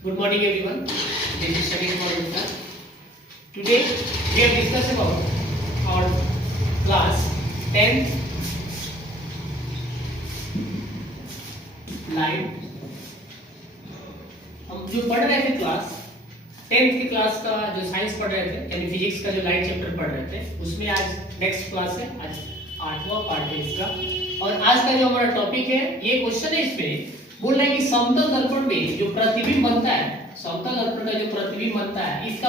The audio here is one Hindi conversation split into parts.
Good morning everyone. This is Shamim Gupta. Today we have discussed about our class 10th live. हम जो पढ़ रहे थे क्लास 10th की क्लास का जो साइंस पढ़ रहे थे यानी फिजिक्स का जो लाइट चैप्टर पढ़ रहे थे उसमें आज नेक्स्ट क्लास है, आज 8वां पार्ट है इसका। और आज का जो हमारा टॉपिक है ये क्वेश्चन है, इसमें बोल रहा है कि समतल दर्पण में जो प्रतिबिंब बनता है, समतल दर्पण का जो प्रतिबिंब बनता है इसका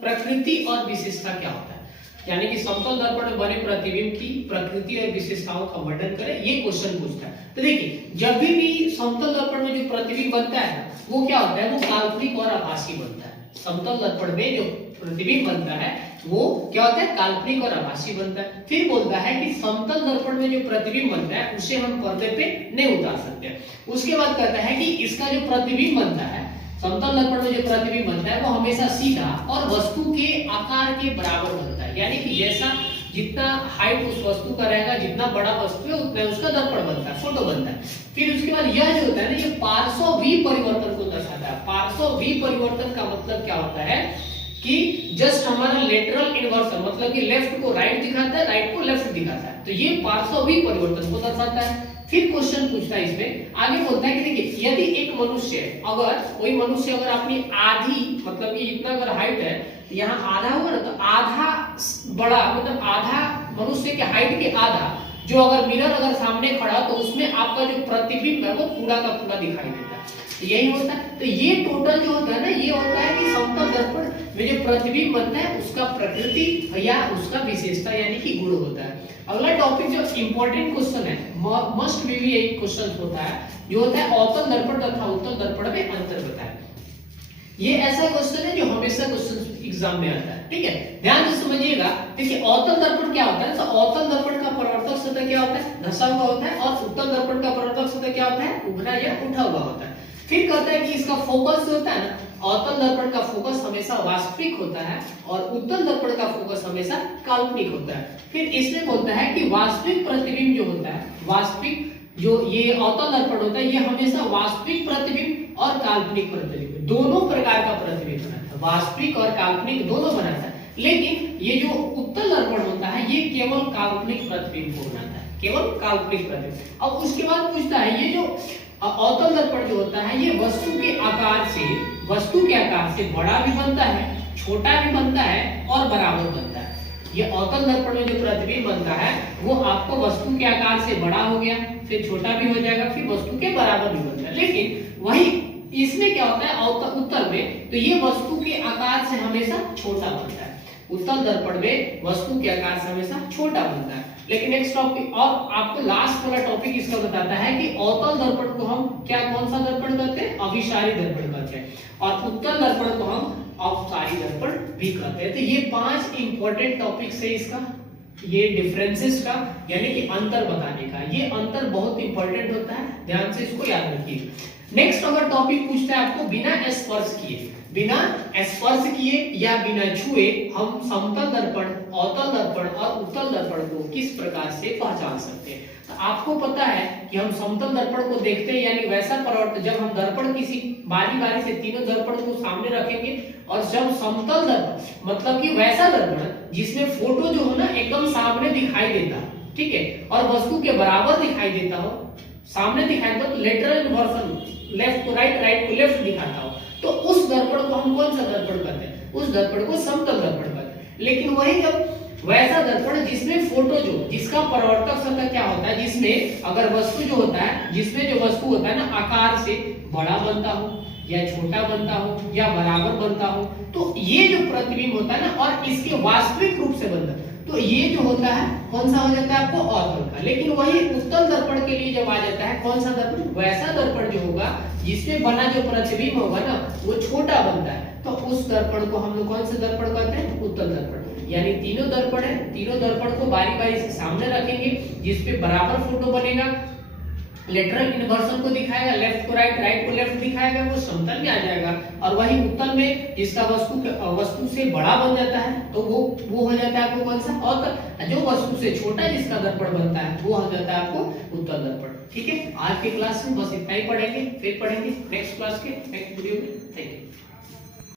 प्रकृति और विशेषता क्या होता है, यानी कि समतल दर्पण में बने प्रतिबिंब की प्रकृति और विशेषताओं का वर्णन करें, ये क्वेश्चन पूछता है। तो देखिए जब भी समतल दर्पण में जो प्रतिबिंब बनता है वो क्या होता है, वो काल्पनिक और आभासी बनता है। समतल दर्पण में जो प्रतिबिंब बनता है वो क्या होता है, काल्पनिक और आभासी बनता है। फिर बोलता है कि समतल दर्पण में जो प्रतिबिंब बनता है उसे हम पर्दे पे नहीं उतार सकते। उसके बाद कहता है कि इसका जो प्रतिबिंब बनता है, समतल दर्पण में जो प्रतिबिंब बनता है वो हमेशा सीधा और वस्तु के आकार के बराबर बनता है, यानी कि जैसा जितना हाइट उस वस्तु का रहेगा, जितना बड़ा वस्तु है उतना उसका दर्पण बनता है, फोटो बनता है। फिर उसके बाद यह जो होता है ना, ये पार्श्व परिवर्तन को दर्शाता है। पार्श्व परिवर्तन का मतलब क्या होता है कि जस्ट हमारा लेटरल इन्वर्सन, मतलब कि लेफ्ट को राइट दिखाता है, राइट को लेफ्ट दिखाता है, तो ये पार्श्व परिवर्तन को दर्शाता है। फिर क्वेश्चन पूछता है इसमें, आगे बोलता है कि देखिए यदि एक मनुष्य, अगर कोई मनुष्य अगर अपनी आधी, मतलब कि इतना अगर हाइट है तो यहाँ आधा होगा ना, तो आधा बड़ा, मतलब आधा मनुष्य के हाइट के आधा जो अगर मिरर अगर सामने खड़ा तो उसमें आपका जो प्रतिबिंब है वो पूरा का पूरा दिखाई देता है, तो यही होता है। तो ये टोटल जो होता है ना, ये होता है कि समतल दर्पण में जो प्रतिबिंब बनता है उसका प्रकृति या उसका विशेषता यानी कि गुण होता है। अगला टॉपिक जो इंपॉर्टेंट क्वेश्चन है, मस्ट बी एक क्वेश्चन होता है जो होता है अवतल दर्पण तथा उत्तल दर्पण में अंतर बताएं। ये ऐसा क्वेश्चन है जो हमेशा क्वेश्चन एग्जाम में आता है, ठीक है, ध्यान से समझिएगा। देखिए अवतल दर्पण क्या होता है, तो अवतल दर्पण का परावर्तक सतह क्या होता है, धंसा हुआ होता है, और उत्तल दर्पण का परावर्तक सतह क्या होता है, उभरा या उठा हुआ होता है। फिर कहता है कि इसका फोकस जो होता है ना, अवतल दर्पण का फोकस हमेशा वास्तविक होता है और उत्तल दर्पण का फोकस हमेशा काल्पनिक होता है। फिर इसमें बोलता है कि वास्तविक प्रतिबिंब जो होता है, वास्तविक जो ये अवतल दर्पण होता है ये हमेशा वास्तविक प्रतिबिंब और काल्पनिक प्रतिबिंब दोनों प्रकार का प्रतिबिंब बनाता है, वास्तविक और काल्पनिक दोनों बनाता है। लेकिन ये जो उत्तल दर्पण होता है ये केवल काल्पनिक प्रतिबिंब को बनाता है, केवल काल्पनिक प्रतिबिंब। अब उसके बाद पूछता है ये जो अवतल दर्पण जो होता है ये वस्तु के आकार से बड़ा भी बनता है, छोटा भी बनता है और बराबर बनता है। ये अवतल दर्पण में जो प्रतिबिंब बनता है वो आपको वस्तु के आकार से बड़ा हो गया, फिर छोटा भी हो जाएगा, फिर वस्तु के बराबर भी बनता है। लेकिन वही इसमें क्या होता है उत्तल में, तो ये वस्तु के आकार से हमेशा छोटा बनता है। उत्तल दर्पण में वस्तु के आकार से हमेशा छोटा बनता है। लेकिन नेक्स्ट टॉपिक और आपको लास्ट वाला टॉपिक इसका बताता है कि अवतल दर्पण को हम क्या, कौन सा दर्पण कहते हैं, अभिसारी दर्पण कहते हैं, और उत्तल दर्पण को हम अपसारी दर्पण भी कहते हैं। तो ये 5 इंपॉर्टेंट टॉपिक्स है इसका, ये डिफरेंसेस का यानी कि अंतर बताने का, ये अंतर बहुत इंपॉर्टेंट होता है, ध्यान से इसको याद रखिए। नेक्स्ट अगर टॉपिक पूछता है आपको बिना स्पर्श किए या बिना छुए हम समतल दर्पण, अवतल दर्पण और उत्तल दर्पण को किस प्रकार से पहचान सकते हैं। तो आपको पता है कि हम समतल दर्पण को देखते हैं, यानी वैसा परावर्तन जब हम दर्पण किसी बारी से तीनों दर्पण को सामने रखेंगे, और जब समतल दर्पण मतलब कि वैसा दर्पण जिसमें फोटो जो हो ना एकदम सामने दिखाई देता, ठीक है, और वस्तु के बराबर दिखाई देता हो, सामने दिखाई देता तो लेटरल इन्वर्सन, लेफ्ट को राइट, राइट को लेफ्ट दिखाता हो, तो उस दर्पण को हम कौन सा दर्पण कहते हैं, उस दर्पण को समतल दर्पण कहते हैं। लेकिन वही जब वैसा दर्पण जिसमें फोटो जो, जिसका परावर्तक सतह क्या होता है, जिसमें अगर वस्तु जो होता है, जिसमें जो वस्तु होता है ना आकार से बड़ा बनता हो या छोटा बनता हो या बराबर बनता हो, तो ये जो प्रतिबिंब होता है ना और इसके वास्तविक रूप से बनता है, तो ये जो होता है कौन सा हो जाता है आपको, अवतल का। लेकिन वही उत्तल दर्पण के लिए जब आ जाता है कौन सा दर्पण, वैसा दर्पण जो होगा जिसमें बना जो प्रतिबिंब होगा ना वो छोटा बनता है, तो उस दर्पण को हम लोग कौन सा दर्पण कहते हैं, उत्तल दर्पण। यानी तीनों दर्पण है, तीनों दर्पण को बारी से सामने रखेंगे जिसपे बराबर फोटो बनेगा, लेटरल इन्वर्सन को दिखाएगा, लेफ्ट को राइट, राइट को लेफ्ट दिखाएगा, वो समतल में आ जाएगा। और वही उत्तल में जिसका वस्तु से बड़ा बन जाता है तो वो हो जाता है आपको कौन सा अवतल, जो वस्तु से छोटा जिसका दर्पण बनता है वो हो जाता है आपको उत्तल दर्पण। ठीक है, आज की क्लास में बस इतना ही पढ़ेंगे, फिर पढ़ेंगे नेक्स्ट क्लास के नेक्स्ट वीडियो में। Thank you.